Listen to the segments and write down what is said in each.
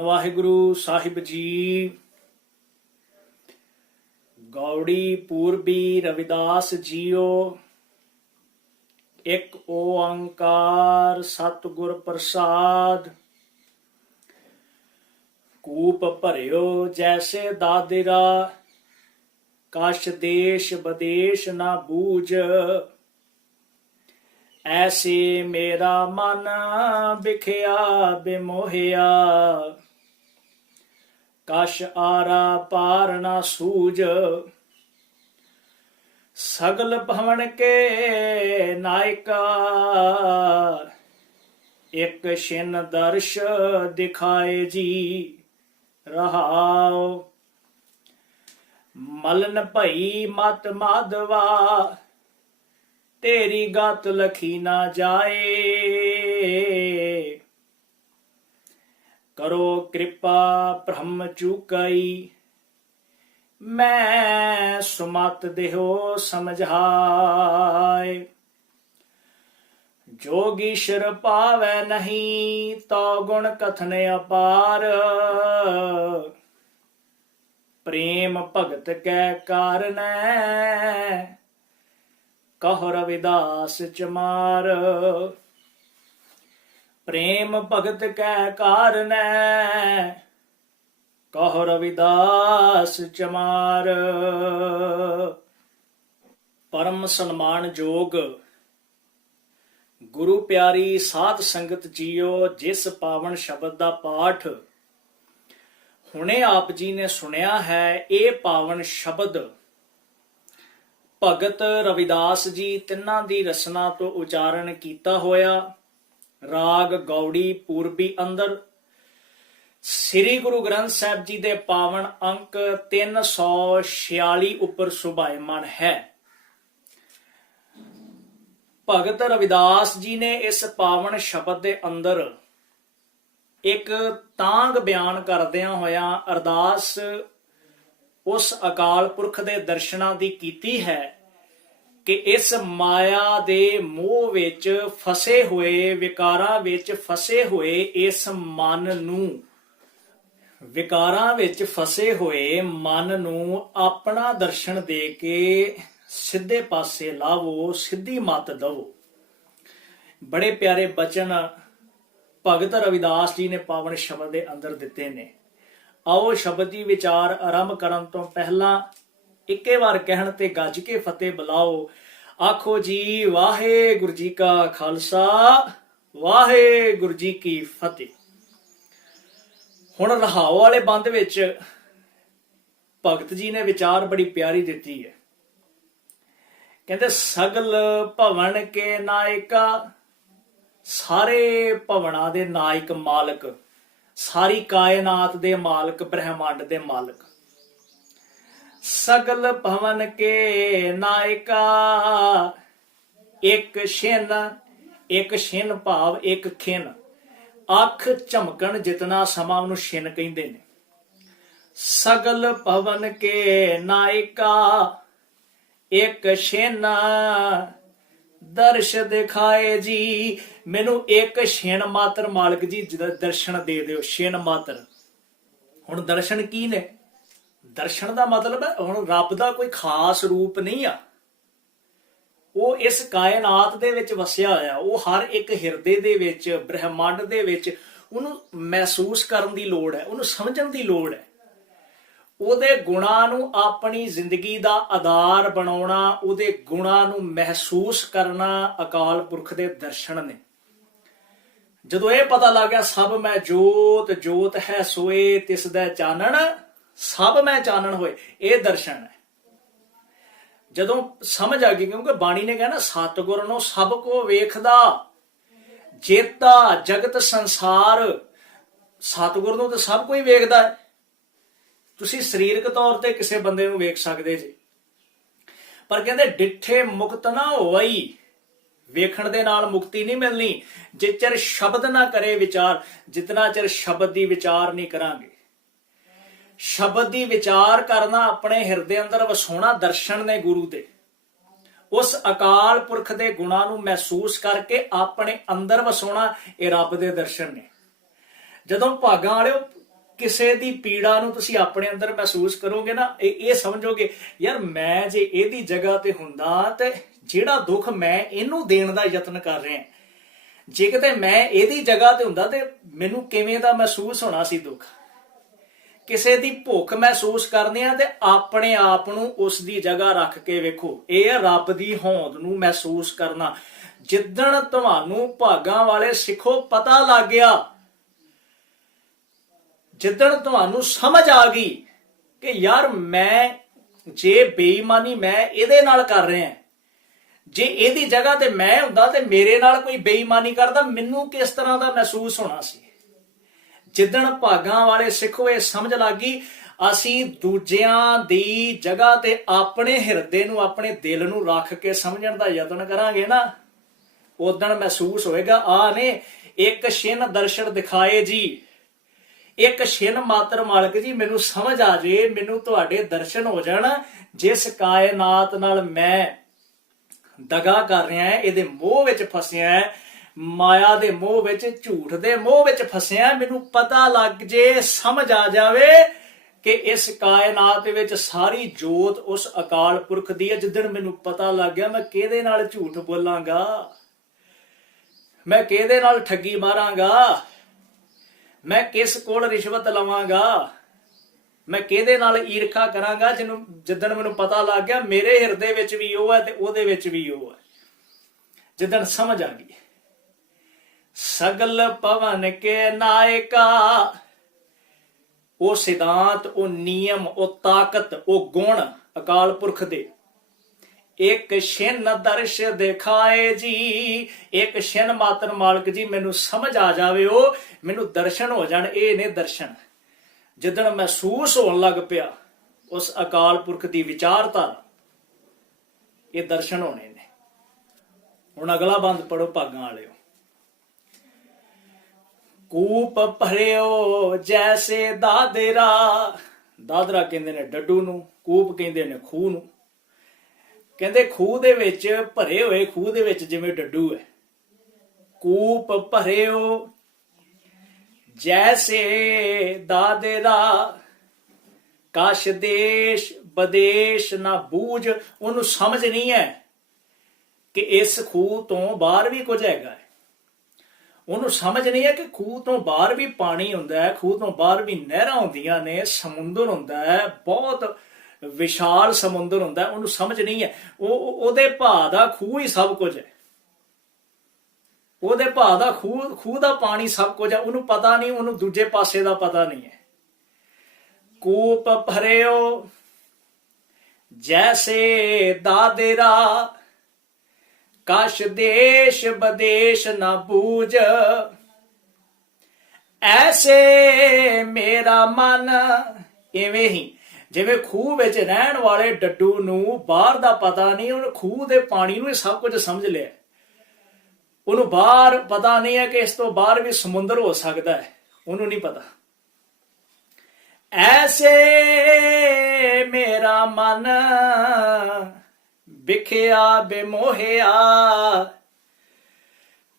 ਵਾਹਿਗੁਰੂ ਸਾਹਿਬ ਜੀ। ਗੌੜੀ ਪੂਰਬੀ ਰਵਿਦਾਸ ਜੀਓ। ਇੱਕ ਓੰਕਾਰ ਸਤਿਗੁਰ ਪ੍ਰਸਾਦ। ਕੂਪ ਭਰਿਓ ਜੈਸੇ ਦਾਦਰਾ। ਕਾਸ਼ ਦੇਸ਼ ਬਦੇਸ਼ ਨਾ ਬੂਝ। ਐਸੇ ਮੇਰਾ ਮਨ ਵਿਖਿਆ ਬਿਮੋਹਿਆ। ਕਸ਼ ਆਰਾ ਪਾਰ ਨਾ ਸੂਝ ਸਗਲ ਭਵਨ ਕੇ ਨਾਇਕਾ ਇੱਕ ਛਿਨ ਦਰਸ਼ ਦਿਖਾਏ ਜੀ ਰਹਾਉ। ਮਲਨ ਭਈ ਮਤ ਮਾਧਵਾ, ਤੇਰੀ ਗਤ ਲਖੀ ਨਾ ਜਾਏ। ਕਰੋ ਕਿਰਪਾ ਬ੍ਰਹਮ ਚੁਕਈ। ਮੈਂ ਸੁਮਤ ਦੇਹੋ ਸਮਝਾਏ। ਜੋਗੀ ਸ਼ਰ ਪਾਵੈ ਨਹੀਂ ਤੋ ਗੁਣ ਕਥਨ ਅਪਾਰ। ਪ੍ਰੇਮ ਭਗਤ ਕੈ ਕਾਰਨੈ, ਕਹ ਰਵਿਦਾਸ ਚਮਾਰ। ਪ੍ਰੇਮ ਭਗਤ ਕੈ ਕਾਰਨੈ, ਕਹ ਰਵਿਦਾਸ ਚਮਾਰ। ਪਰਮ ਸਨਮਾਨ ਜੋਗ, ਗੁਰੂ ਪਿਆਰੀ ਸਾਧ ਸੰਗਤ ਜੀਓ, ਜਿਸ ਪਾਵਨ ਸ਼ਬਦ ਦਾ ਪਾਠ ਹੁਣੇ ਆਪ ਜੀ ਨੇ ਸੁਣਿਆ ਹੈ, ਇਹ ਪਾਵਨ ਸ਼ਬਦ। ਭਗਤ ਰਵਿਦਾਸ ਜੀ ਤਿੰਨਾਂ ਦੀ ਰਸਨਾ ਤੋਂ ਉਚਾਰਨ ਕੀਤਾ ਹੋਇਆ। ਰਾਗ ਗੌੜੀ ਪੂਰਬੀ ਅੰਦਰ। ਸ੍ਰੀ ਗੁਰੂ ਗ੍ਰੰਥ ਸਾਹਿਬ ਜੀ ਦੇ ਪਾਵਨ ਅੰਕ 346 ਉੱਪਰ ਸੁਭਾਇਮਾਨ ਹੈ। ਭਗਤ ਰਵਿਦਾਸ ਜੀ ਨੇ ਇਸ ਪਾਵਨ ਸ਼ਬਦ ਦੇ ਅੰਦਰ ਇੱਕ ਤਾਂਗ ਬਿਆਨ ਕਰਦਿਆਂ ਹੋਇਆਂ ਅਰਦਾਸ ਉਸ ਅਕਾਲ ਪੁਰਖ ਦੇ ਦਰਸ਼ਨਾਂ ਦੀ ਕੀਤੀ ਹੈ। ਕਿ ਇਸ ਮਾਇਆ ਦੇ ਮੋਹ ਵਿੱਚ ਫਸੇ ਹੋਏ, ਵਿਕਾਰਾਂ ਵਿੱਚ ਫਸੇ ਹੋਏ ਇਸ ਮਨ ਨੂੰ, ਵਿਕਾਰਾਂ ਵਿੱਚ ਫਸੇ ਹੋਏ ਮਨ ਨੂੰ ਆਪਣਾ ਦਰਸ਼ਨ ਦੇ ਕੇ ਸਿੱਧੇ ਪਾਸੇ ਲਾਵੋ, ਸਿੱਧੀ ਮਤ ਦਵੋ। ਬੜੇ ਪਿਆਰੇ ਬਚਨ ਭਗਤ ਰਵਿਦਾਸ ਜੀ ਨੇ ਪਾਵਨ ਸ਼ਬਦ ਦੇ ਅੰਦਰ ਦਿੱਤੇ ਨੇ। ਆਓ ਸ਼ਬਦ ਦੀ ਵਿਚਾਰ ਆਰੰਭ ਕਰਨ ਤੋਂ ਪਹਿਲਾਂ ਇੱਕੇ ਵਾਰ ਕਹਿਣ ਤੇ ਗੱਜ ਕੇ ਫਤਿਹ ਬੁਲਾਓ। ਆਖੋ ਜੀ, ਵਾਹਿਗੁਰੂ ਜੀ ਕਾ ਖਾਲਸਾ, ਵਾਹਿਗੁਰੂ ਜੀ ਕੀ ਫਤਿਹ। ਹੁਣ ਰਹਾਉ ਵਾਲੇ ਬੰਦ ਵਿੱਚ ਭਗਤ ਜੀ ਨੇ ਵਿਚਾਰ ਬੜੀ ਪਿਆਰੀ ਦਿੱਤੀ ਹੈ। ਕਹਿੰਦੇ, ਸਗਲ ਭਵਨ ਕੇ ਨਾਇਕਾ, ਸਾਰੇ ਭਵਨਾਂ ਦੇ ਨਾਇਕ ਮਾਲਕ, ਸਾਰੀ ਕਾਇਨਾਤ ਦੇ ਮਾਲਕ, ਬ੍ਰਹਿਮੰਡ ਦੇ ਮਾਲਕ। ਸਗਲ ਭਵਨ ਕੇ ਨਾਇਕਾ। ਇੱਕ ਛਿਨ ਇੱਕ ਛਿਨ ਭਾਵ, ਇੱਕ ਖਿਨ। ਅੱਖ ਝਮਕਣ ਜਿਤਨਾ ਸਮਾਂ ਉਹਨੂੰ ਛਿਨ ਕਹਿੰਦੇ ਨੇ। ਸਗਲ ਭਵਨ ਕੇ ਨਾਇਕਾ। ਇੱਕ ਛਿਨ, ਦਰਸ਼ ਦਿਖਾਏ ਜੀ। ਮੈਨੂੰ ਇੱਕ ਛਿਣ ਮਾਤਰ ਮਾਲਕ ਜੀ ਦ- ਦਰਸ਼ਨ ਦੇ ਦਿਓ ਛਿਣ ਮਾਤਰ। ਹੁਣ ਦਰਸ਼ਨ ਕੀ ਨੇ? ਦਰਸ਼ਨ ਦਾ ਮਤਲਬ ਹੈ, ਹੁਣ ਰੱਬ ਦਾ ਕੋਈ ਖਾਸ ਰੂਪ ਨਹੀਂ ਆ। ਉਹ ਇਸ ਕਾਇਨਾਤ ਦੇ ਵਿੱਚ ਵਸਿਆ ਹੋਇਆ, ਉਹ ਹਰ ਇੱਕ ਹਿਰਦੇ ਦੇ ਵਿੱਚ, ਬ੍ਰਹਿਮੰਡ ਦੇ ਵਿੱਚ ਉਹਨੂੰ ਮਹਿਸੂਸ ਕਰਨ ਦੀ ਲੋੜ ਹੈ, ਉਹਨੂੰ ਸਮਝਣ ਦੀ ਲੋੜ ਹੈ। ਉਹਦੇ ਗੁਣਾਂ ਨੂੰ ਆਪਣੀ ਜ਼ਿੰਦਗੀ ਦਾ ਆਧਾਰ ਬਣਾਉਣਾ, ਉਹਦੇ ਗੁਣਾਂ ਨੂੰ ਮਹਿਸੂਸ ਕਰਨਾ ਅਕਾਲ ਪੁਰਖ ਦੇ ਦਰਸ਼ਨ ਨੇ। ਜਦੋਂ ਇਹ ਪਤਾ ਲੱਗ ਗਿਆ, ਸਭ ਮੈਂ ਜੋਤ ਜੋਤ ਹੈ ਸੋਏ ਤਿਸ ਦਾ ਚਾਨਣ ਸਭ ਮੈਂ ਚਾਨਣ ਹੋਏ, ਇਹ ਦਰਸ਼ਨ ਹੈ। ਜਦੋਂ ਸਮਝ ਆ ਗਈ, ਕਿਉਂਕਿ ਬਾਣੀ ਨੇ ਕਿਹਾ ਨਾ, ਸਤਿਗੁਰ ਨੂੰ ਸਭ ਕੋ ਵੇਖਦਾ, ਜੇਤਾ ਜਗਤ ਸੰਸਾਰ। ਸਤਿਗੁਰ ਨੂੰ ਤਾਂ ਸਭ ਕੋਈ ਵੇਖਦਾ ਹੈ। ਤੁਸੀਂ ਸਰੀਰਕ ਤੌਰ ਤੇ ਕਿਸੇ ਬੰਦੇ ਨੂੰ ਵੇਖ ਸਕਦੇ ਜੀ। ਪਰ ਕਹਿੰਦੇ, ਡਿੱਠੇ ਮੁਕਤ ਨਾ ਹੋਈ ਵੇਖਣ ਦੇ ਨਾਲ ਮੁਕਤੀ ਨਹੀਂ ਮਿਲਣੀ। ਜੇ ਚਿਰ ਸ਼ਬਦ ਨਾ ਕਰੇ ਵਿਚਾਰ, ਜਿਤਨਾ ਚਿਰ ਸ਼ਬਦ ਦੀ ਵਿਚਾਰ ਨਹੀਂ ਕਰਾਂਗੇ। ਸ਼ਬਦ ਦੀ ਵਿਚਾਰ ਕਰਨਾ ਆਪਣੇ ਹਿਰਦੇ ਅੰਦਰ ਵਸਾਉਣਾ ਦਰਸ਼ਨ ਨੇ ਗੁਰੂ ਦੇ। ਉਸ ਅਕਾਲ ਪੁਰਖ ਦੇ ਗੁਣਾਂ ਨੂੰ ਮਹਿਸੂਸ ਕਰਕੇ ਆਪਣੇ ਅੰਦਰ ਵਸਾਉਣਾ ਇਹ ਰੱਬ ਦੇ ਦਰਸ਼ਨ ਨੇ। ਜਦੋਂ ਭਾਗਾਂ ਵਾਲਿਓ ਕਿਸੇ ਦੀ ਪੀੜਾ ਨੂੰ ਤੁਸੀਂ ਆਪਣੇ ਅੰਦਰ ਮਹਿਸੂਸ ਕਰੋਗੇ ਨਾ, ਇਹ ਇਹ ਸਮਝੋਗੇ, ਯਾਰ ਮੈਂ ਜੇ ਇਹਦੀ ਜਗ੍ਹਾ ਤੇ ਹੁੰਦਾ ਤੇ ਜਿਹੜਾ ਦੁੱਖ ਮੈਂ ਇਹਨੂੰ ਦੇਣ ਦਾ ਯਤਨ ਕਰ ਰਿਹਾ ਜੇ ਕਿਤੇ ਮੈਂ ਇਹਦੀ ਜਗ੍ਹਾ ਤੇ ਹੁੰਦਾ ਤੇ ਮੈਨੂੰ ਕਿਵੇਂ ਦਾ ਮਹਿਸੂਸ ਹੋਣਾ ਸੀ ਦੁੱਖ? ਕਿਸੇ ਦੀ ਭੁੱਖ ਮਹਿਸੂਸ ਕਰਦੇ ਆ ਤੇ ਆਪਣੇ ਆਪ ਨੂੰ ਉਸ ਦੀ ਜਗ੍ਹਾ ਰੱਖ ਕੇ ਵੇਖੋ। ਇਹ ਰੱਬ ਦੀ ਹੋਂਦ ਨੂੰ ਮਹਿਸੂਸ ਕਰਨਾ। ਜਿੱਦਣ ਤੁਹਾਨੂੰ ਭਾਗਾਂ ਵਾਲੇ ਸਿੱਖੋ ਪਤਾ ਲੱਗ ਗਿਆ, ਜਿੱਦਣ ਤੁਹਾਨੂੰ ਸਮਝ ਆ ਗਈ ਕਿ ਯਾਰ ਮੈਂ ਜੇ ਬੇਈਮਾਨੀ ਮੈਂ ਇਹਦੇ ਨਾਲ ਕਰ ਰਿਹਾ ਜੇ ਇਹਦੀ ਜਗ੍ਹਾ ਤੇ ਮੈਂ ਹੁੰਦਾ ਤੇ ਮੇਰੇ ਨਾਲ ਕੋਈ ਬੇਈਮਾਨੀ ਕਰਦਾ, ਮੈਨੂੰ ਕਿਸ ਤਰ੍ਹਾਂ ਦਾ ਮਹਿਸੂਸ ਹੋਣਾ ਸੀ? ਜਿੱਦਣ ਭਾਗਾਂ ਵਾਲੇ ਸਿੱਖੋ ਇਹ ਸਮਝ ਲੱਗੀ, ਅਸੀਂ ਦੂਜਿਆਂ ਦੀ ਜਗ੍ਹਾ ਤੇ ਆਪਣੇ ਹਿਰਦੇ ਨੂੰ, ਆਪਣੇ ਦਿਲ ਨੂੰ ਰੱਖ ਕੇ ਸਮਝਣ ਦਾ ਯਤਨ ਕਰਾਂਗੇ ਨਾ ਉਦਣ ਮਹਿਸੂਸ ਹੋਏਗਾ ਆ ਨੇ ਇੱਕ ਛਿਨ ਦਰਸ਼ਨ ਦਿਖਾਏ ਜੀ। ਇੱਕ ਛਿਨ ਮਾਤਰ ਮਾਲਕ ਜੀ, ਮੈਨੂੰ ਸਮਝ ਆ ਜੇ, ਮੈਨੂੰ ਤੁਹਾਡੇ ਦਰਸ਼ਨ ਹੋ ਜਾਣ, ਜਿਸ ਕਾਇਨਾਤ ਨਾਲ ਮੈਂ ਦਗਾ ਕਰ ਰਿਹਾ ਹੈ, ਇਹਦੇ ਮੋਹ ਵਿੱਚ ਫਸਿਆ ਹੈ ਮਾਇਆ ਦੇ ਮੋਹ ਵਿੱਚ, ਝੂਠ ਦੇ ਮੋਹ ਵਿੱਚ ਫਸਿਆ, ਮੈਨੂੰ ਪਤਾ ਲੱਗ ਜੇ, ਸਮਝ ਆ ਜਾਵੇ ਕਿ ਇਸ ਕਾਇਨਾਤ ਵਿੱਚ ਸਾਰੀ ਜੋਤ ਉਸ ਅਕਾਲ ਪੁਰਖ ਦੀ ਹੈ ਜਿੱਦਣ ਮੈਨੂੰ ਪਤਾ ਲੱਗ ਗਿਆ ਮੈਂ ਕਿਹਦੇ ਨਾਲ ਝੂਠ ਬੋਲਾਂਗਾ। ਮੈਂ ਕਿਹਦੇ ਨਾਲ ਠੱਗੀ ਮਾਰਾਂਗਾ? ਮੈਂ ਕਿਸ ਕੋਲ ਰਿਸ਼ਵਤ ਲਵਾਂਗਾ? ਮੈਂ ਕਿਹਦੇ ਨਾਲ ਈਰਖਾ ਕਰਾਂਗਾ? ਜਿਹਨੂੰ ਜਿੱਦਣ ਮੈਨੂੰ ਪਤਾ ਲੱਗ ਗਿਆ, ਮੇਰੇ ਹਿਰਦੇ ਵਿੱਚ ਵੀ ਉਹ ਹੈ ਤੇ ਉਹਦੇ ਵਿੱਚ ਵੀ ਉਹ ਹੈ। ਜਿੱਦਣ ਸਮਝ ਆ ਗਈ। ਸਗਲ ਪਵਨ ਕੇ ਨਾਇਕਾ। ਉਹ ਸਿਧਾਂਤ, ਉਹ ਨਿਯਮ, ਉਹ ਤਾਕਤ, ਉਹ ਗੁਣ ਅਕਾਲ ਪੁਰਖ ਦੇ। ਇੱਕ ਛਿਨ ਦਰਸ਼ ਦਿਖਾਏ ਜੀ, ਇੱਕ ਛਿਨ ਮਾਤਰ ਮਾਲਕ ਜੀ, ਮੈਨੂੰ ਸਮਝ ਆ ਜਾਵੇ ਉਹ ਮੈਨੂੰ ਦਰਸ਼ਨ ਹੋ ਜਾਣ, ਇਹ ਨੇ ਦਰਸ਼ਨ। ਜਿੱਦਣ ਮਹਿਸੂਸ ਹੋਣ ਲੱਗ ਪਿਆ ਉਸ ਅਕਾਲ ਪੁਰਖ ਦੀ ਵਿਚਾਰਧਾਰਾ, ਇਹ ਦਰਸ਼ਨ ਹੋਣੇ ਨੇ। ਹੁਣ ਅਗਲਾ ਬੰਦ ਪੜੋ ਭਾਗਾਂ ਵਾਲਿਓ। ਕੂਪ ਭਰਿਓ ਜੈਸੇ ਦਾਦਰਾ। ਦਾਦਰਾ ਕਹਿੰਦੇ ਨੇ ਡੱਡੂ ਨੂੰ, ਕੂਪ ਕਹਿੰਦੇ ਨੇ ਖੂਹ ਨੂੰ। ਕਹਿੰਦੇ ਖੂਹ ਦੇ ਵਿੱਚ ਭਰੇ ਹੋਏ, ਖੂਹ ਦੇ ਵਿੱਚ ਜਿਵੇਂ ਡੱਡੂ ਹੈ। ਕੂਪ ਭਰਿਓ ਜੈਸੇ ਦਾਦਰਾ। ਕਾਸ਼ ਦੇਸ਼ ਬਦੇਸ਼ ਨਾ ਬੂਝ, ਉਹਨੂੰ ਸਮਝ ਨਹੀਂ ਹੈ ਕਿ ਇਸ ਖੂਹ ਤੋਂ ਬਾਹਰ ਵੀ ਕੁਝ ਹੈਗਾ ਹੈ। ਉਹਨੂੰ ਸਮਝ ਨਹੀਂ ਹੈ ਕਿ ਖੂਹ ਤੋਂ ਬਾਹਰ ਵੀ ਪਾਣੀ ਹੁੰਦਾ ਹੈ, ਖੂਹ ਤੋਂ ਬਾਹਰ ਵੀ ਨਹਿਰਾਂ ਹੁੰਦੀਆਂ ਨੇ, ਸਮੁੰਦਰ ਹੁੰਦਾ ਹੈ, ਬਹੁਤ ਵਿਸ਼ਾਲ ਸਮੁੰਦਰ ਹੁੰਦਾ ਉਹਨੂੰ ਸਮਝ ਨਹੀਂ ਹੈ। ਉਹ ਉਹ- ਉਹਦੇ ਭਾ ਦਾ ਖੂਹ ਹੀ ਸਭ ਕੁਝ ਹੈ। ਉਹਦੇ ਭਾ ਦਾ ਖੂਹ ਖੂਹ ਦਾ ਪਾਣੀ ਸਭ ਕੁਝ ਹੈ, ਉਹਨੂੰ ਪਤਾ ਨਹੀਂ, ਉਹਨੂੰ ਦੂਜੇ ਪਾਸੇ ਦਾ ਪਤਾ ਨਹੀਂ ਹੈ। ਕੂਪ ਭਰਿਓ, ਜੈਸੇ ਦਾਦੇਰਾ ਕਾਸ਼ ਦੇਸ਼ ਬਦੇਸ਼ ਨਾ ਬੂਝ। ਐਸੇ ਮੇਰਾ ਮਨ, ਇਵੇਂ ਹੀ। ਜਿਵੇਂ ਖੂਹ ਵਿੱਚ ਰਹਿਣ ਵਾਲੇ ਡੱਡੂ ਨੂੰ ਬਾਹਰ ਦਾ ਪਤਾ ਨਹੀਂ, ਉਹਨੇ ਖੂਹ ਦੇ ਪਾਣੀ ਨੂੰ ਸਭ ਕੁਝ ਸਮਝ ਲਿਆ। ਉਹਨੂੰ ਬਾਹਰ ਪਤਾ ਨਹੀਂ ਹੈ ਕਿ ਇਸ ਤੋਂ ਬਾਹਰ ਵੀ ਸਮੁੰਦਰ ਹੋ ਸਕਦਾ ਹੈ। ਉਹਨੂੰ ਨਹੀਂ ਪਤਾ। ਐਸੇ ਮੇਰਾ ਮਨ ਵਿਖਿਆ ਬੇਮੋਹਿਆ।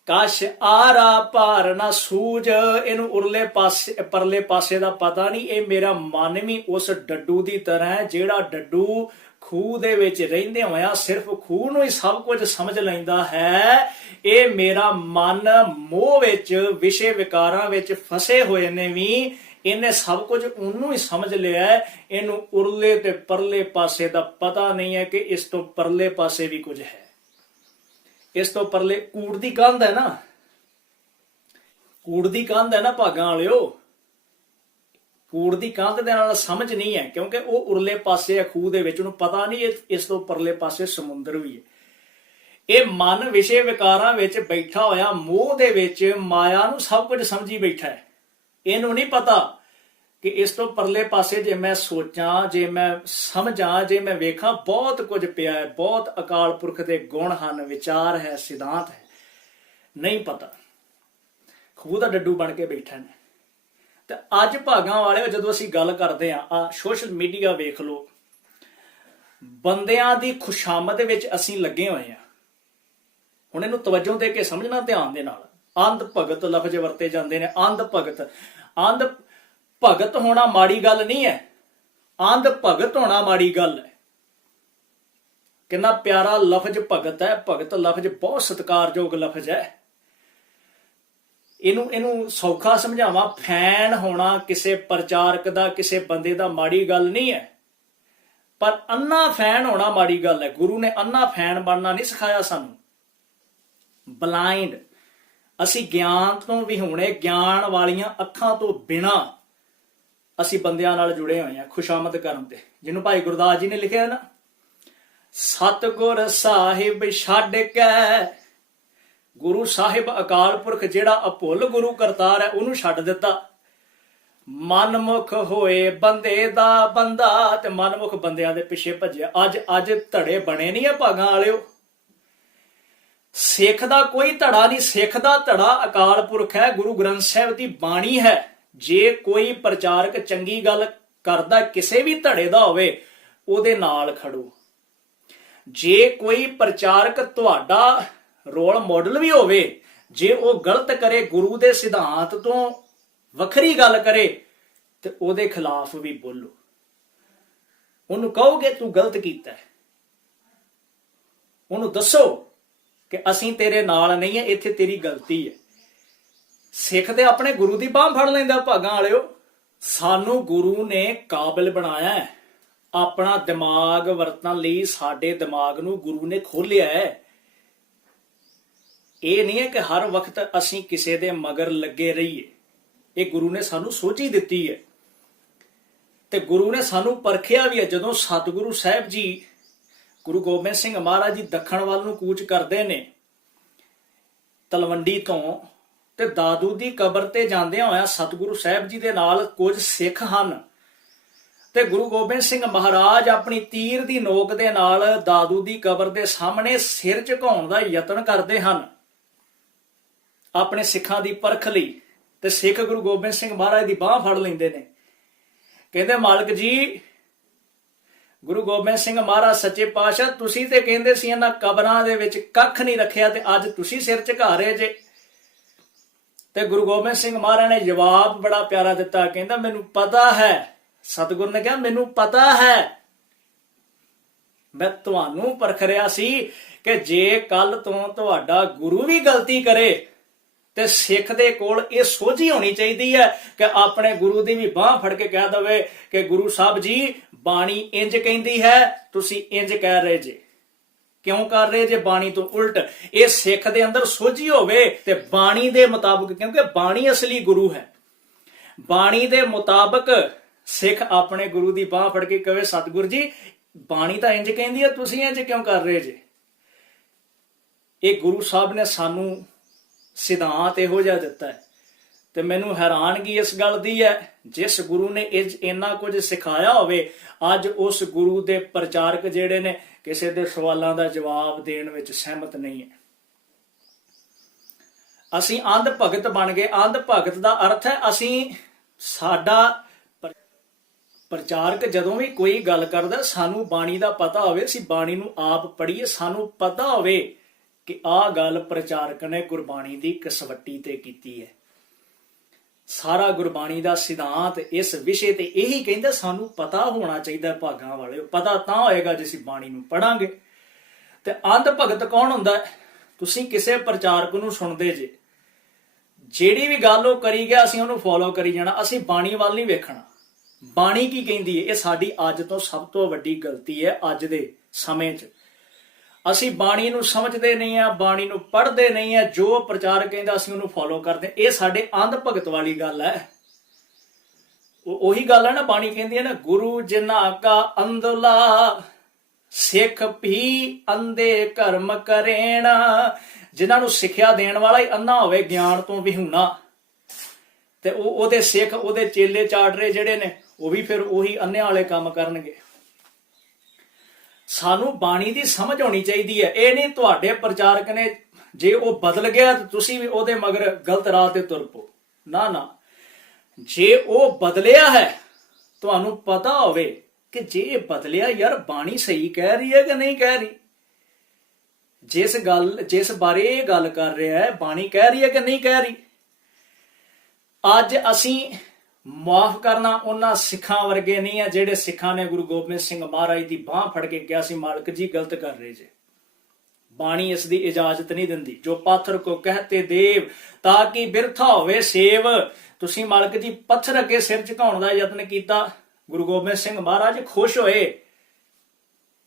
ਕਸ਼ ਆਰਾ ਪਾਰ ਨਾ ਸੂਝ ਇਹਨੂੰ ਉਰਲੇ ਪਾਸੇ, ਪਰਲੇ ਪਾਸੇ ਦਾ ਪਤਾ ਨਹੀਂ। ਇਹ ਮੇਰਾ ਮਨ ਵੀ ਉਸ ਡੱਡੂ ਦੀ ਤਰ੍ਹਾਂ ਹੈ, ਜਿਹੜਾ ਡੱਡੂ ਖੂਹ ਦੇ ਵਿੱਚ ਰਹਿੰਦੇ ਹੋਇਆ ਸਿਰਫ ਖੂਹ ਨੂੰ ਹੀ ਸਭ ਕੁਝ ਸਮਝ ਲੈਂਦਾ ਹੈ। ਇਹ ਮੇਰਾ ਮਨ ਮੋਹ ਵਿੱਚ, ਵਿਸ਼ੇ ਵਿਕਾਰਾਂ ਵਿੱਚ ਫਸੇ ਹੋਏ ਨੇ ਵੀ। ਇਹਨੇ ਸਭ ਕੁਝ ਉਹਨੂੰ ਹੀ ਸਮਝ ਲਿਆ ਇਹਨੂੰ ਉਰਲੇ ਤੇ ਪਰਲੇ ਪਾਸੇ ਦਾ ਪਤਾ ਨਹੀਂ ਹੈ ਕਿ ਇਸ ਤੋਂ ਪਰਲੇ ਪਾਸੇ ਵੀ ਕੁਝ ਹੈ। ਇਸ ਤੋਂ ਪਰਲੇ ਕੂੜ ਦੀ ਕੰਧ ਹੈ ਨਾ। ਕੂੜ ਦੀ ਕੰਧ ਹੈ ਨਾ ਭਾਗਾਂ ਵਾਲਿਓ। ਕੂੜ ਦੀ ਕੰਧ ਦੇ ਨਾਲ ਸਮਝ ਨਹੀਂ ਹੈ, ਕਿਉਂਕਿ ਉਹ ਉਰਲੇ ਪਾਸੇ ਹੈ, ਖੂਹ ਦੇ ਵਿੱਚ ਉਹਨੂੰ ਪਤਾ ਨਹੀਂ ਇਸ ਤੋਂ ਪਰਲੇ ਪਾਸੇ ਸਮੁੰਦਰ ਵੀ ਹੈ। ਇਹ ਮਨ ਵਿਸ਼ੇ ਵਿਕਾਰਾਂ ਵਿੱਚ ਬੈਠਾ ਹੋਇਆ, ਮੋਹ ਦੇ ਵਿੱਚ ਮਾਇਆ ਨੂੰ ਸਭ ਕੁਝ ਸਮਝੀ ਬੈਠਾ ਹੈ। ਇਹਨੂੰ ਨਹੀਂ ਪਤਾ ਕਿ ਇਸ ਤੋਂ ਪਰਲੇ ਪਾਸੇ ਜੇ ਮੈਂ ਸੋਚਾਂ, ਜੇ ਮੈਂ ਸਮਝਾਂ, ਜੇ ਮੈਂ ਵੇਖਾਂ, ਬਹੁਤ ਕੁਝ ਪਿਆ ਹੈ, ਬਹੁਤ ਅਕਾਲ ਪੁਰਖ ਦੇ ਗੁਣ ਹਨ, ਵਿਚਾਰ ਹੈ, ਸਿਧਾਂਤ ਹੈ। ਨਹੀਂ ਪਤਾ। ਖੂਹ ਦਾ ਡੱਡੂ ਬਣ ਕੇ ਬੈਠਾ ਨੇ ਤੇ ਅੱਜ ਭਾਗਾਂ ਵਾਲੇ ਜਦੋਂ ਅਸੀਂ ਗੱਲ ਕਰਦੇ ਆ ਆ ਸੋਸ਼ਲ ਮੀਡੀਆ ਵੇਖ ਲਓ। ਬੰਦਿਆਂ ਦੀ ਖੁਸ਼ਾਮਦ ਵਿੱਚ ਅਸੀਂ ਲੱਗੇ ਹੋਏ ਆ ਹੁਣ ਇਹਨੂੰ ਤਵੱਜੋ ਦੇ ਕੇ ਸਮਝਣਾ, ਧਿਆਨ ਦੇ ਨਾਲ। ਅੰਧ ਭਗਤ ਲਫ਼ਜ਼ ਵਰਤੇ ਜਾਂਦੇ ਨੇ, ਅੰਧ ਭਗਤ। ਅੰਧ ਭਗਤ ਹੋਣਾ ਮਾੜੀ ਗੱਲ ਨਹੀਂ ਹੈ। ਅੰਧ ਭਗਤ ਹੋਣਾ ਮਾੜੀ ਗੱਲ ਹੈ। ਕਿੰਨਾ ਪਿਆਰਾ ਲਫ਼ਜ਼ ਭਗਤ ਹੈ। ਭਗਤ ਲਫ਼ਜ਼ ਬਹੁਤ ਸਤਿਕਾਰਯੋਗ ਲਫ਼ਜ਼ ਹੈ। ਇਹਨੂੰ ਇਹਨੂੰ ਸੌਖਾ ਸਮਝਾਵਾਂ, ਫੈਨ ਹੋਣਾ ਕਿਸੇ ਪ੍ਰਚਾਰਕ ਦਾ, ਕਿਸੇ ਬੰਦੇ ਦਾ ਮਾੜੀ ਗੱਲ ਨਹੀਂ ਹੈ। ਪਰ ਅੰਨਾ ਫੈਨ ਹੋਣਾ ਮਾੜੀ ਗੱਲ ਹੈ। ਗੁਰੂ ਨੇ ਅੰਨਾ ਫੈਨ ਬਣਨਾ ਨਹੀਂ ਸਿਖਾਇਆ ਸਾਨੂੰ। ਬਲਾਈਂਡ ਅਸੀਂ ਗਿਆਨ ਤੋਂ ਵੀ ਹੋਣੇ ਗਿਆਨ ਵਾਲੀਆਂ ਅੱਖਾਂ ਤੋਂ ਬਿਨਾ ਅਸੀਂ ਬੰਦਿਆਂ ਨਾਲ ਜੁੜੇ ਹੋਏ ਹਾਂ ਖੁਸ਼ਾਮਦ ਕਰਨ ਤੇ। ਜਿਹਨੂੰ ਭਾਈ ਗੁਰਦਾਸ ਜੀ ਨੇ ਲਿਖਿਆ ਨਾ, ਸਤਗੁਰ ਸਾਹਿਬ ਛੱਡ ਕੇ ਗੁਰੂ ਸਾਹਿਬ ਅਕਾਲ ਪੁਰਖ ਜਿਹੜਾ ਅਪੁੱਲ ਗੁਰੂ ਕਰਤਾਰ ਹੈ, ਉਹਨੂੰ ਛੱਡ ਦਿੱਤਾ। ਮਨਮੁਖ ਹੋਏ ਬੰਦੇ ਦਾ ਬੰਦਾ ਤੇ ਮਨਮੁਖ ਬੰਦਿਆਂ ਦੇ ਪਿੱਛੇ ਭੱਜਿਆ। ਅੱਜ ਅੱਜ ਧੜੇ ਬਣੇ ਨਹੀਂ ਆ ਭਾਗਾਂ ਵਾਲਿਓ। ਸਿੱਖ ਦਾ ਕੋਈ ਧੜਾ ਨਹੀਂ, ਸਿੱਖ ਦਾ ਧੜਾ ਅਕਾਲ ਪੁਰਖ ਹੈ, ਗੁਰੂ ਗ੍ਰੰਥ ਸਾਹਿਬ ਦੀ ਬਾਣੀ ਹੈ। ਜੇ ਕੋਈ ਪ੍ਰਚਾਰਕ ਚੰਗੀ ਗੱਲ ਕਰਦਾ, ਕਿਸੇ ਵੀ ਧੜੇ ਦਾ ਹੋਵੇ, ਉਹਦੇ ਨਾਲ ਖੜੋ। ਜੇ ਕੋਈ ਪ੍ਰਚਾਰਕ ਤੁਹਾਡਾ ਰੋਲ ਮਾਡਲ ਵੀ ਹੋਵੇ, ਜੇ ਉਹ ਗਲਤ ਕਰੇ, ਗੁਰੂ ਦੇ ਸਿਧਾਂਤ ਤੋਂ ਵੱਖਰੀ ਗੱਲ ਕਰੇ, ਤੇ ਉਹਦੇ ਖਿਲਾਫ ਵੀ ਬੋਲੋ। ਉਹਨੂੰ ਕਹੋਗੇ ਤੂੰ ਗਲਤ ਕੀਤਾ ਉਹਨੂੰ ਦੱਸੋ ਕਿ ਅਸੀਂ ਤੇਰੇ ਨਾਲ ਨਹੀਂ ਹੈ ਇੱਥੇ ਤੇਰੀ ਗਲਤੀ ਹੈ ਸਿੱਖ ਤੇ ਆਪਣੇ ਗੁਰੂ ਦੀ ਬਾਹ ਫੜ ਲੈਂਦਾ, ਭਾਗਾਂ ਵਾਲਿਓ। ਸਾਨੂੰ ਗੁਰੂ ਨੇ ਕਾਬਿਲ ਬਣਾਇਆ ਹੈ। ਆਪਣਾ ਦਿਮਾਗ ਵਰਤਣ ਲਈ ਸਾਡੇ ਦਿਮਾਗ ਨੂੰ ਗੁਰੂ ਨੇ ਖੋਲਿਆ ਹੈ। ਇਹ ਨਹੀਂ ਹੈ ਕਿ ਹਰ ਵਕਤ ਅਸੀਂ ਕਿਸੇ ਦੇ ਮਗਰ ਲੱਗੇ ਰਹੀਏ। ਇਹ ਗੁਰੂ ਨੇ ਸਾਨੂੰ ਸੋਚੀ ਦਿੱਤੀ ਹੈ। ਤੇ ਗੁਰੂ ਨੇ ਸਾਨੂੰ ਪਰਖਿਆ ਵੀ ਹੈ, ਜਦੋਂ ਸਤਿਗੁਰੂ ਸਾਹਿਬ ਜੀ ਗੁਰੂ ਗੋਬਿੰਦ ਸਿੰਘ ਮਹਾਰਾਜ ਜੀ ਦੱਖਣ ਵੱਲ ਨੂੰ ਕੂਚ ਕਰਦੇ ਨੇ, ਤਲਵੰਡੀ ਤੋਂ, ਤੇ ਦਾਦੂ ਦੀ ਕਬਰ ਤੇ ਜਾਂਦਿਆਂ ਹੋਇਆ ਸਤਿਗੁਰੂ ਸਾਹਿਬ ਜੀ ਦੇ ਨਾਲ ਕੁਝ ਸਿੱਖ ਹਨ। ਤੇ ਗੁਰੂ ਗੋਬਿੰਦ ਸਿੰਘ ਮਹਾਰਾਜ ਆਪਣੀ ਤੀਰ ਦੀ ਨੋਕ ਦੇ ਨਾਲ ਦਾਦੂ ਦੀ ਕਬਰ ਦੇ ਸਾਹਮਣੇ ਸਿਰ ਝੁਕਾਉਣ ਦਾ ਯਤਨ ਕਰਦੇ ਹਨ। ਆਪਣੇ ਸਿੱਖਾਂ ਦੀ ਪਰਖ ਲਈ ਤੇ ਸਿੱਖ ਗੁਰੂ ਗੋਬਿੰਦ ਸਿੰਘ ਮਹਾਰਾਜ ਦੀ ਬਾਹ ਫੜ ਲੈਂਦੇ ਨੇ। ਕਹਿੰਦੇ, ਮਾਲਕ ਜੀ ਗੁਰੂ ਗੋਬਿੰਦ ਸਿੰਘ ਮਹਾਰਾਜ ਸੱਚੇ ਪਾਤਸ਼ਾਹ, ਤੁਸੀਂ ਤੇ ਕਹਿੰਦੇ ਸੀ ਇਹਨਾਂ ਕਬਰਾਂ ਦੇ ਵਿੱਚ ਕੱਖ ਨਹੀਂ ਰੱਖਿਆ ਤੇ ਅੱਜ ਤੁਸੀਂ ਸਿਰ ਝੁਕਾ ਰਹੇ ਜੇ। ਤੇ ਗੁਰੂ ਗੋਬਿੰਦ ਸਿੰਘ ਮਹਾਰਾਜ ਨੇ ਜਵਾਬ ਬੜਾ ਪਿਆਰਾ ਦਿੱਤਾ, ਕਹਿੰਦਾ, ਮੈਨੂੰ ਪਤਾ ਹੈ। ਸਤਿਗੁਰ ਨੇ ਕਿਹਾ, ਮੈਨੂੰ ਪਤਾ ਹੈ। ਮੈਂ ਤੁਹਾਨੂੰ ਪਰਖ ਰਿਹਾ ਸੀ ਕਿ ਜੇ ਕੱਲ ਤੋਂ ਤੁਹਾਡਾ ਗੁਰੂ ਵੀ ਗਲਤੀ ਕਰੇ ਤੇ ਸਿੱਖ ਦੇ ਕੋਲ ਇਹ ਸੋਝੀ ਹੋਣੀ ਚਾਹੀਦੀ ਹੈ ਕਿ ਆਪਣੇ ਗੁਰੂ ਦੀ ਵੀ ਬਾਹ ਫੜ ਕੇ ਕਹਿ ਦਵੇ ਕਿ ਗੁਰੂ ਸਾਹਿਬ ਜੀ, ਬਾਣੀ ਇੰਜ ਕਹਿੰਦੀ ਹੈ, ਤੁਸੀਂ ਇੰਜ ਕਹਿ ਰਹੇ ਜੇ। ਕਿਉਂ ਕਰ ਰਹੇ ਜੇ ਬਾਣੀ ਤੋਂ ਉਲਟ? ਇਹ ਸਿੱਖ ਦੇ ਅੰਦਰ ਸੋਝੀ ਹੋਵੇ ਤੇ ਬਾਣੀ ਦੇ ਮੁਤਾਬਕ, ਕਿਉਂਕਿ ਬਾਣੀ ਅਸਲੀ ਗੁਰੂ ਹੈ। ਬਾਣੀ ਦੇ ਮੁਤਾਬਕ ਸਿੱਖ ਆਪਣੇ ਗੁਰੂ ਦੀ ਬਾਹ ਫੜ ਕੇ ਕਹੇ, ਸਤਿਗੁਰ ਜੀ, ਬਾਣੀ ਤਾਂ ਇੰਜ ਕਹਿੰਦੀ ਹੈ, ਤੁਸੀਂ ਇੰਜ ਕਿਉਂ ਕਰ ਰਹੇ ਜੇ? ਇਹ ਗੁਰੂ ਸਾਹਿਬ ਨੇ ਸਾਨੂੰ ਸਿਧਾਂਤ ਇਹੋ ਜਿਹਾ ਦਿੱਤਾ ਹੈ। ਤੇ ਮੈਨੂੰ ਹੈਰਾਨਗੀ ਇਸ ਗੱਲ ਦੀ ਹੈ? ਜਿਸ ਗੁਰੂ ਨੇ ਇਹ ਇੰਨਾ ਕੁਝ ਸਿਖਾਇਆ ਹੋਵੇ, ਅੱਜ ਉਸ ਗੁਰੂ ਦੇ ਪ੍ਰਚਾਰਕ ਜਿਹੜੇ ਨੇ, ਕਿਸੇ ਦੇ ਸਵਾਲਾਂ ਦਾ ਜਵਾਬ ਦੇਣ ਵਿੱਚ ਸਹਿਮਤ ਨਹੀਂ ਹੈ। ਅਸੀਂ ਅੰਧ ਭਗਤ ਬਣ ਗਏ। ਅੰਧ ਭਗਤ ਦਾ ਅਰਥ ਹੈ ਅਸੀਂ ਸਾਡਾ ਪ੍ਰਚਾਰਕ ਜਦੋਂ ਵੀ ਕੋਈ ਗੱਲ ਕਰਦਾ, ਸਾਨੂੰ ਬਾਣੀ ਦਾ ਪਤਾ ਹੋਵੇ, ਅਸੀਂ ਬਾਣੀ ਨੂੰ ਆਪ ਪੜ੍ਹੀਏ, ਸਾਨੂੰ ਪਤਾ ਹੋਵੇ ਕਿ ਆਹ ਗੱਲ ਪ੍ਰਚਾਰਕ ਨੇ ਗੁਰਬਾਣੀ ਦੀ ਕਸਵੱਟੀ ਤੇ ਕੀਤੀ ਹੈ। ਸਾਰਾ ਗੁਰਬਾਣੀ ਦਾ ਸਿਧਾਂਤ ਇਸ ਵਿਸ਼ੇ ਤੇ ਇਹੀ ਕਹਿੰਦਾ, ਸਾਨੂੰ ਪਤਾ ਹੋਣਾ ਚਾਹੀਦਾ ਭਾਗਾਂ ਵਾਲਿਓ। ਪਤਾ ਤਾਂ ਹੋਏਗਾ ਜੇ ਅਸੀਂ ਬਾਣੀ ਨੂੰ ਪੜਾਂਗੇ। ਤੇ ਅੰਧ ਭਗਤ ਕੌਣ ਹੁੰਦਾ ਤੁਸੀਂ ਕਿਸੇ ਪ੍ਰਚਾਰਕ ਨੂੰ ਸੁਣਦੇ ਜੇ। ਜਿਹੜੀ ਵੀ ਗੱਲ ਉਹ ਕਰੀ ਗਿਆ, ਅਸੀਂ ਉਹਨੂੰ ਫੋਲੋ ਕਰੀ ਜਾਣਾ। ਅਸੀਂ ਬਾਣੀ ਵੱਲ ਨਹੀਂ ਵੇਖਣਾ। ਬਾਣੀ ਕੀ ਕਹਿੰਦੀ ਹੈ? ਇਹ ਸਾਡੀ ਅੱਜ ਤੋਂ ਸਭ ਤੋਂ ਵੱਡੀ ਗਲਤੀ ਹੈ ਅੱਜ ਦੇ ਸਮੇਂ 'ਚ। ਅਸੀਂ ਬਾਣੀ ਨੂੰ ਸਮਝਦੇ ਨਹੀਂ ਆ, ਬਾਣੀ ਨੂੰ ਪੜ੍ਹਦੇ ਨਹੀਂ ਆ, ਜੋ ਪ੍ਰਚਾਰ ਕਹਿੰਦਾ ਅਸੀਂ ਉਹਨੂੰ ਫੋਲੋ ਕਰਦੇ ਇਹ ਸਾਡੇ ਅੰਧ ਭਗਤ ਵਾਲੀ ਗੱਲ ਹੈ। ਉਹ ਉਹੀ ਗੱਲ ਹੈ ਨਾ, ਬਾਣੀ ਕਹਿੰਦੀ ਹੈ ਨਾ, ਗੁਰੂ ਜਿਨਾ ਕਾ ਅੰਧਲਾ, ਸਿੱਖ ਵੀ ਅੰਦੇ ਕਰਮ ਕਰੇਣਾ। ਜਿਨ੍ਹਾਂ ਨੂੰ ਸਿੱਖਿਆ ਦੇਣ ਵਾਲਾ ਹੀ ਅੰਨਾ ਹੋਵੇ, ਗਿਆਨ ਤੋਂ ਵਿਹੂਣਾ ਤੇ ਉਹ ਉਹਦੇ ਸਿੱਖ, ਉਹਦੇ ਚੇਲੇ ਚਾੜਰੇ ਜਿਹੜੇ ਨੇ, ਉਹ ਵੀ ਫਿਰ ਉਹੀ ਅੰਨਿਆਂ ਵਾਲੇ ਕੰਮ ਕਰਨਗੇ। ਸਾਨੂੰ ਬਾਣੀ ਦੀ ਸਮਝ ਹੋਣੀ ਚਾਹੀਦੀ ਹੈ। ਇਹ ਨਹੀਂ ਤੁਹਾਡੇ ਪ੍ਰਚਾਰਕ ਨੇ ਜੇ ਉਹ ਬਦਲ ਗਿਆ ਤਾਂ ਤੁਸੀਂ ਵੀ ਉਹਦੇ ਮਗਰ ਗਲਤ ਰਾਹ ਤੇ ਤੁਰ ਪੋ ਨਾ ਨਾ। ਜੇ ਉਹ ਬਦਲਿਆ ਹੈ, ਤੁਹਾਨੂੰ ਪਤਾ ਹੋਵੇ ਕਿ ਜੇ ਇਹ ਬਦਲਿਆ, ਯਾਰ ਬਾਣੀ ਸਹੀ ਕਹਿ ਰਹੀ ਹੈ ਕਿ ਨਹੀਂ ਕਹਿ ਰਹੀ? ਜਿਸ ਗੱਲ, ਜਿਸ ਬਾਰੇ ਇਹ ਗੱਲ ਕਰ ਰਿਹਾ ਹੈ, ਬਾਣੀ ਕਹਿ ਰਹੀ ਹੈ ਕਿ ਨਹੀਂ ਕਹਿ ਰਹੀ? ਅੱਜ ਅਸੀਂ ਮਾਫ ਕਰਨਾ ਉਹਨਾਂ ਸਿੱਖਾਂ ਵਰਗੇ ਨਹੀਂ ਆ, ਜਿਹੜੇ ਸਿੱਖਾਂ ਨੇ ਗੁਰੂ ਗੋਬਿੰਦ ਸਿੰਘ ਮਹਾਰਾਜ ਦੀ ਬਾਹ ਫੜ ਕੇ ਕਿਹਾ ਸੀ, ਮਾਲਕ ਜੀ ਗਲਤ ਕਰ ਰਹੇ ਜੇ। ਬਾਣੀ ਇਸ ਦੀ ਇਜਾਜ਼ਤ ਨਹੀਂ ਦਿੰਦੀ। ਜੋ ਪਾਥਰ ਕੋ ਕਹਤੇ ਦੇਵ, ਤਾਂ ਕਿ ਬਿਰਥਾ ਹੋਵੇ ਸੇਵ? ਤੁਸੀਂ ਮਾਲਕ ਜੀ ਪੱਥਰ ਅੱਗੇ ਸਿਰ ਝੁਕਾਉਣ ਦਾ ਯਤਨ ਕੀਤਾ। ਗੁਰੂ ਗੋਬਿੰਦ ਸਿੰਘ ਮਹਾਰਾਜ ਖੁਸ਼ ਹੋਏ।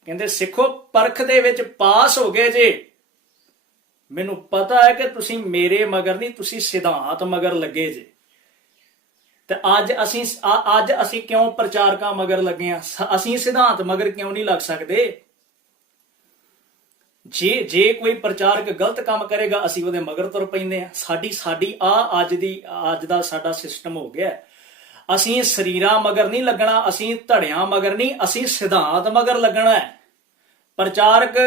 ਕਹਿੰਦੇ, ਸਿੱਖੋ, ਪਰਖ ਦੇ ਵਿੱਚ ਪਾਸ ਹੋ ਗਏ ਜੇ। ਮੈਨੂੰ ਪਤਾ ਹੈ ਕਿ ਤੁਸੀਂ ਮੇਰੇ ਮਗਰ ਨਹੀਂ, ਤੁਸੀਂ ਸਿਧਾਂਤ ਮਗਰ ਲੱਗੇ ਜੇ। ਤੇ ਅੱਜ ਅਸੀਂ ਅੱਜ ਅਸੀਂ ਕਿਉਂ ਪ੍ਰਚਾਰਕਾਂ ਮਗਰ ਲੱਗੇ ਆ? ਅਸੀਂ ਸਿਧਾਂਤ ਮਗਰ ਕਿਉਂ ਨਹੀਂ ਲੱਗ ਸਕਦੇ? ਜੇ ਜੇ ਕੋਈ ਪ੍ਰਚਾਰਕ ਗਲਤ ਕੰਮ ਕਰੇਗਾ, ਅਸੀਂ ਉਹਦੇ ਮਗਰ ਤੁਰ ਪੈਂਦੇ ਆ। ਸਾਡੀ ਸਾਡੀ ਆ ਅੱਜ ਦੀ, ਅੱਜ ਦਾ ਸਾਡਾ ਸਿਸਟਮ ਹੋ ਗਿਆ ਅਸੀਂ ਸਰੀਰਾਂ ਮਗਰ ਨਹੀਂ ਲੱਗਣਾ, ਅਸੀਂ ਧੜਿਆਂ ਮਗਰ ਨਹੀਂ, ਅਸੀਂ ਸਿਧਾਂਤ ਮਗਰ ਲੱਗਣਾ ਹੈ। ਪ੍ਰਚਾਰਕ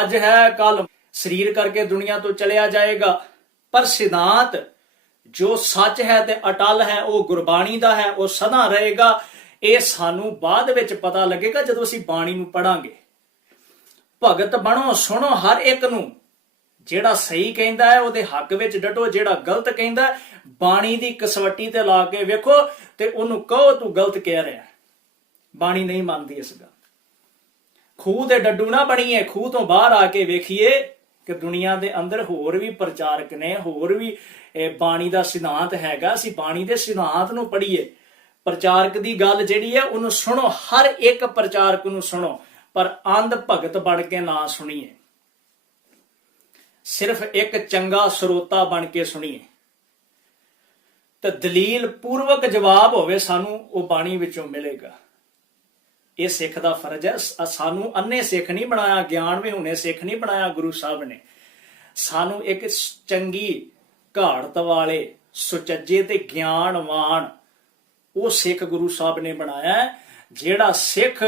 ਅੱਜ ਹੈ ਕੱਲ ਸਰੀਰ ਕਰਕੇ ਦੁਨੀਆ ਤੋਂ ਚਲਿਆ ਜਾਏਗਾ, ਪਰ ਸਿਧਾਂਤ ਜੋ ਸੱਚ ਹੈ ਤੇ ਅਟਲ ਹੈ, ਉਹ ਗੁਰਬਾਣੀ ਦਾ ਹੈ, ਉਹ ਸਦਾ ਰਹੇਗਾ। ਇਹ ਸਾਨੂੰ ਬਾਅਦ ਵਿੱਚ ਪਤਾ ਲੱਗੇਗਾ ਜਦੋਂ ਅਸੀਂ ਬਾਣੀ ਨੂੰ ਪੜਾਂਗੇ ਭਗਤ ਬਣੋ, ਸੁਣੋ ਹਰ ਇੱਕ ਨੂੰ। ਜਿਹੜਾ ਸਹੀ ਕਹਿੰਦਾ ਹੈ, ਉਹਦੇ ਹੱਕ ਵਿੱਚ ਡਟੋ। ਜਿਹੜਾ ਗਲਤ ਕਹਿੰਦਾ ਬਾਣੀ ਦੀ ਕਸਵੱਟੀ ਤੇ ਲਾ ਕੇ ਵੇਖੋ ਤੇ ਉਹਨੂੰ ਕਹੋ, ਤੂੰ ਗਲਤ ਕਹਿ ਰਿਹਾ ਬਾਣੀ ਨਹੀਂ ਮੰਨਦੀ ਇਸ ਗੱਲ। ਖੂਹ ਦੇ ਡੱਡੂ ਨਾ ਬਣੀਏ, ਖੂਹ ਤੋਂ ਬਾਹਰ ਆ ਕੇ ਵੇਖੀਏ ਕਿ ਦੁਨੀਆ ਦੇ ਅੰਦਰ ਹੋਰ ਵੀ ਪ੍ਰਚਾਰਕ ਨੇ, ਹੋਰ ਵੀ ਬਾਣੀ ਦਾ ਸਿਧਾਂਤ ਹੈਗਾ, ਅਸੀਂ ਬਾਣੀ ਦੇ ਸਿਧਾਂਤ ਨੂੰ ਪੜ੍ਹੀਏ। ਪ੍ਰਚਾਰਕ ਦੀ ਗੱਲ ਜਿਹੜੀ ਹੈ, ਉਹਨੂੰ ਸੁਣੋ, ਹਰ ਇੱਕ ਪ੍ਰਚਾਰਕ ਨੂੰ ਸੁਣੋ, ਪਰ ਅੰਧ ਭਗਤ ਬਣ ਕੇ ਨਾ ਸੁਣੀਏ। ਸਿਰਫ ਇੱਕ ਚੰਗਾ ਸਰੋਤਾ ਬਣ ਕੇ ਸੁਣੀਏ। ਤੇ ਦਲੀਲ ਪੂਰਵਕ ਜਵਾਬ ਹੋਵੇ, ਸਾਨੂੰ ਉਹ ਬਾਣੀ ਵਿੱਚੋਂ ਮਿਲੇਗਾ। ਇਹ ਸਿੱਖ ਦਾ ਫਰਜ਼ ਹੈ। ਸਾਨੂੰ ਅੰਨੇ ਸਿੱਖ ਨਹੀਂ ਬਣਾਇਆ, ਗਿਆਨ ਵੀ ਹੁਣੇ ਸਿੱਖ ਨਹੀਂ ਬਣਾਇਆ ਗੁਰੂ ਸਾਹਿਬ ਨੇ। ਸਾਨੂੰ ਇੱਕ ਚੰਗੀ ਘਾੜਤ ਵਾਲੇ, ਸੁਚੱਜੇ ਤੇ ਗਿਆਨਵਾਨ, ਉਹ ਸਿੱਖ ਗੁਰੂ ਸਾਹਿਬ ਨੇ ਬਣਾਇਆ ਜਿਹੜਾ ਸਿੱਖ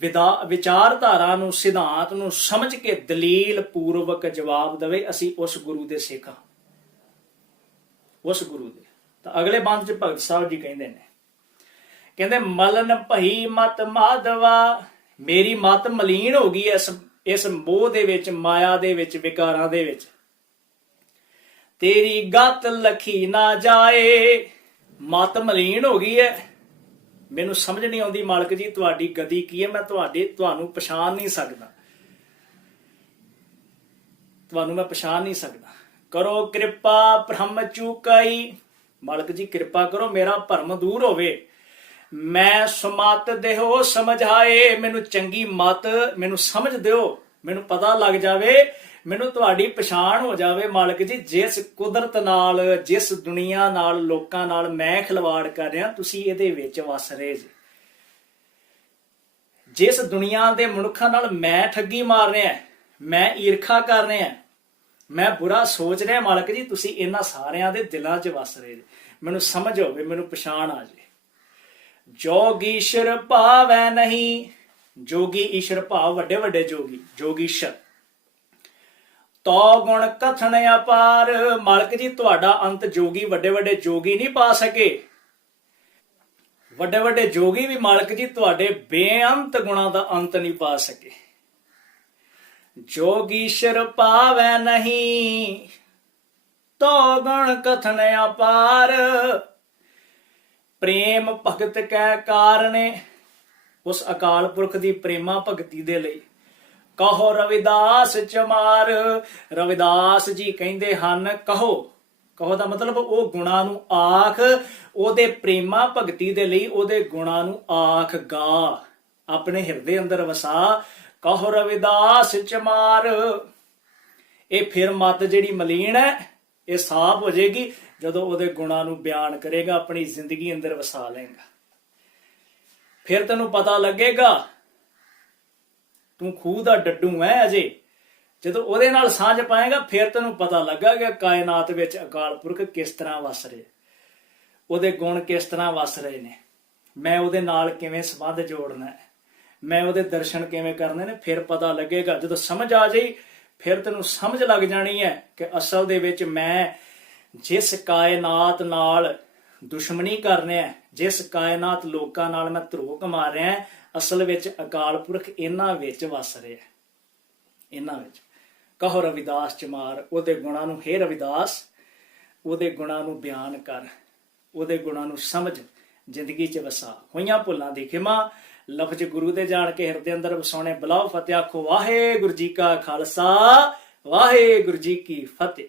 ਵਿਦਾ, ਵਿਚਾਰਧਾਰਾ ਨੂੰ, ਸਿਧਾਂਤ ਨੂੰ ਸਮਝ ਕੇ ਦਲੀਲ ਪੂਰਵਕ ਜਵਾਬ ਦੇਵੇ, ਅਸੀਂ ਉਸ ਗੁਰੂ ਦੇ ਸਿੱਖ ਹਾਂ। ਉਸ ਗੁਰੂ ਦੇ। ਤਾਂ ਅਗਲੇ ਬੰਦ ਚ ਭਗਤ ਸਾਹਿਬ ਜੀ ਕਹਿੰਦੇ ਨੇ, ਕਹਿੰਦੇ, ਮਲਨ ਭਈ ਮਤ ਮਾਧਵਾ, ਮੇਰੀ ਮਤ ਮਲੀਨ ਹੋ ਗਈ ਇਸ ਇਸ ਮੋਹ ਦੇ ਵਿੱਚ, ਮਾਇਆ ਦੇ ਵਿੱਚ, ਵਿਕਾਰਾਂ ਦੇ ਵਿੱਚ। ਤੇਰੀ ਗਤ ਲਖੀ ਨਾ ਜਾਏ। ਮਤ ਮਲੀਨ ਹੋ ਗਈ ਹੈ ਮੈਨੂੰ ਸਮਝ ਨਹੀਂ ਆਉਂਦੀ ਮਾਲਕ ਜੀ, ਤੁਹਾਡੀ ਗਤੀ ਕੀ ਹੈ ਮੈਂ ਤੁਹਾਡੇ, ਤੁਹਾਨੂੰ ਪਛਾਣ ਨਹੀਂ ਸਕਦਾ। ਤੁਹਾਨੂੰ ਮੈਂ ਪਛਾਣ ਨਹੀਂ ਸਕਦਾ। ਕਰੋ ਕਿਰਪਾ ਬ੍ਰਹਮ ਚੁਕਾਈ। ਮਾਲਕ ਜੀ, ਕਿਰਪਾ ਕਰੋ, ਮੇਰਾ ਭਰਮ ਦੂਰ ਹੋਵੇ। ਮੈਂ ਸੁਮਤ ਦੇਹੋ ਸਮਝਾਏ। ਮੈਨੂੰ ਚੰਗੀ ਮਤ, ਮੈਨੂੰ ਸਮਝ ਦਿਓ। ਮੈਨੂੰ ਪਤਾ ਲੱਗ ਜਾਵੇ ਮੈਨੂੰ ਤੁਹਾਡੀ ਪਛਾਣ ਹੋ ਜਾਵੇ ਮਾਲਕ ਜੀ, ਜਿਸ ਕੁਦਰਤ ਨਾਲ, ਜਿਸ ਦੁਨੀਆ ਨਾਲ, ਲੋਕਾਂ ਨਾਲ ਮੈਂ ਖਿਲਵਾੜ ਕਰ ਰਿਹਾ, ਤੁਸੀਂ ਇਹਦੇ ਵਿੱਚ ਵਸ ਰਹੇ ਜੀ। ਜਿਸ ਦੁਨੀਆ ਦੇ ਮਨੁੱਖਾਂ ਨਾਲ ਮੈਂ ਠੱਗੀ ਮਾਰ ਰਿਹਾ, ਮੈਂ ਈਰਖਾ ਕਰ ਰਿਹਾ, ਮੈਂ ਬੁਰਾ ਸੋਚ ਰਿਹਾ ਮਾਲਕ ਜੀ, ਤੁਸੀਂ ਇਹਨਾਂ ਸਾਰਿਆਂ ਦੇ ਦਿਲਾਂ 'ਚ ਵਸ ਰਹੇ ਜੀ। ਮੈਨੂੰ ਸਮਝ ਹੋਵੇ ਮੈਨੂੰ ਪਛਾਣ ਆ ਜੇ। ਜੋਗੀਸ਼ਰ ਭਾਵੈ ਨਹੀਂ, ਜੋਗੀ ਈਸ਼ਰ ਭਾਵ ਵੱਡੇ ਵੱਡੇ ਜੋਗੀ, ਜੋਗੀਸ਼ਰ। ਤੋ ਗੁਣ ਕਥਨ ਅਪਾਰ। ਮਾਲਕ ਜੀ, ਤੁਹਾਡਾ ਅੰਤ ਜੋਗੀ, ਵੱਡੇ ਵੱਡੇ ਜੋਗੀ ਨਹੀਂ ਪਾ ਸਕੇ। ਵੱਡੇ ਵੱਡੇ ਜੋਗੀ ਵੀ ਮਾਲਕ ਜੀ, ਤੁਹਾਡੇ ਬੇਅੰਤ ਗੁਣਾਂ ਦਾ ਅੰਤ ਨਹੀਂ ਪਾ ਸਕੇ। ਜੋਗੀਸ਼ਰ ਪਾਵੈ ਨਹੀਂ। ਤੋ ਗੁਣ ਕਥਨ ਅਪਾਰ। ਪ੍ਰੇਮ ਭਗਤ ਕੈ ਕਾਰਣੇ ਉਸ ਅਕਾਲ ਪੁਰਖ ਦੀ ਪ੍ਰੇਮਾ ਭਗਤੀ ਦੇ ਲਈ। ਕਹੋ ਰਵਿਦਾਸ ਚਮਾਰ। ਰਵਿਦਾਸ ਜੀ ਕਹਿੰਦੇ ਹਨ, ਕਹੋ। ਕਹੋ ਦਾ ਮਤਲਬ ਉਹ ਗੁਣਾਂ ਨੂੰ ਆਖ, ਉਹਦੇ ਪ੍ਰੇਮਾ ਭਗਤੀ ਦੇ ਲਈ ਉਹਦੇ ਗੁਣਾਂ ਨੂੰ ਆਖ ਗਾ। ਆਪਣੇ ਹਿਰਦੇ ਅੰਦਰ ਵਸਾ, ਕਹੋ ਰਵਿਦਾਸ ਚਮਾਰ। ਇਹ ਫਿਰ ਮਤ ਜਿਹੜੀ ਮਲੀਨ ਹੈ, ਇਹ ਸਾਫ਼ ਹੋ ਜਾਏਗੀ, ਜਦੋਂ ਉਹਦੇ ਗੁਣਾਂ ਨੂੰ ਬਿਆਨ ਕਰੇਗਾ, ਆਪਣੀ ਜ਼ਿੰਦਗੀ ਅੰਦਰ ਵਸਾ ਲਏਗਾ। ਫਿਰ ਤੈਨੂੰ ਪਤਾ ਲੱਗੇਗਾ ਤੂੰ ਖੂਹ ਦਾ ਡੱਡੂ ਐ ਅਜੇ। ਜਦੋਂ ਉਹਦੇ ਨਾਲ ਸਾਂਝ ਪਾਏਗਾ, ਫਿਰ ਤੈਨੂੰ ਪਤਾ ਲੱਗਾਗਾ ਕਾਇਨਾਤ ਵਿੱਚ ਅਕਾਲ ਪੁਰਖ ਕਿਸ ਤਰ੍ਹਾਂ ਵਸ ਰਿਹਾ ਉਹਦੇ ਗੁਣ ਕਿਸ ਤਰ੍ਹਾਂ ਵਸ ਰਹੇ ਨੇ। ਮੈਂ ਉਹਦੇ ਨਾਲ ਕਿਵੇਂ ਸੰਬੰਧ ਜੋੜਨਾ ਹੈ? ਮੈਂ ਉਹਦੇ ਦਰਸ਼ਨ ਕਿਵੇਂ ਕਰਨੇ ਨੇ? ਫਿਰ ਪਤਾ ਲੱਗੇਗਾ। ਜਦੋਂ ਸਮਝ ਆ ਜਾਈ, ਫਿਰ ਤੈਨੂੰ ਸਮਝ ਲੱਗ ਜਾਣੀ ਹੈ ਕਿ ਅਸਲ ਦੇ ਵਿੱਚ ਮੈਂ ਜਿਸ ਕਾਇਨਾਤ ਨਾਲ ਦੁਸ਼ਮਣੀ ਕਰ ਰਿਹਾ ਜਿਸ ਕਾਇਨਾਤ ਲੋਕਾਂ ਨਾਲ ਮੈਂ ਧਰੋਕ ਕਮਾ ਰਿਹਾ ਅਸਲ ਵਿੱਚ ਅਕਾਲ ਪੁਰਖ ਇਹਨਾਂ ਵਿੱਚ ਵਸ ਰਿਹਾ ਇਹਨਾਂ ਵਿੱਚ। ਕਹੋ ਰਵਿਦਾਸ ਚਮਾਰ, ਉਹਦੇ ਗੁਣਾਂ ਨੂੰ ਹੇ ਰਵਿਦਾਸ, ਉਹਦੇ ਗੁਣਾਂ ਨੂੰ ਬਿਆਨ ਕਰ, ਉਹਦੇ ਗੁਣਾਂ ਨੂੰ ਸਮਝ, ਜ਼ਿੰਦਗੀ 'ਚ ਵਸਾ। ਹੋਈਆਂ ਭੁੱਲਾਂ ਦੀ ਖਿਮਾ, ਲਫ਼ਜ਼ ਗੁਰੂ ਦੇ ਜਾਣ ਕੇ ਹਿਰਦੇ ਅੰਦਰ ਵਸਾਉਣੇ। ਬਲਾਉ ਫਤਿਹ, ਆਖੋ ਵਾਹਿਗੁਰੂ ਜੀ ਕਾ ਖਾਲਸਾ, ਵਾਹਿਗੁਰੂ ਜੀ ਕੀ ਫਤਿਹ।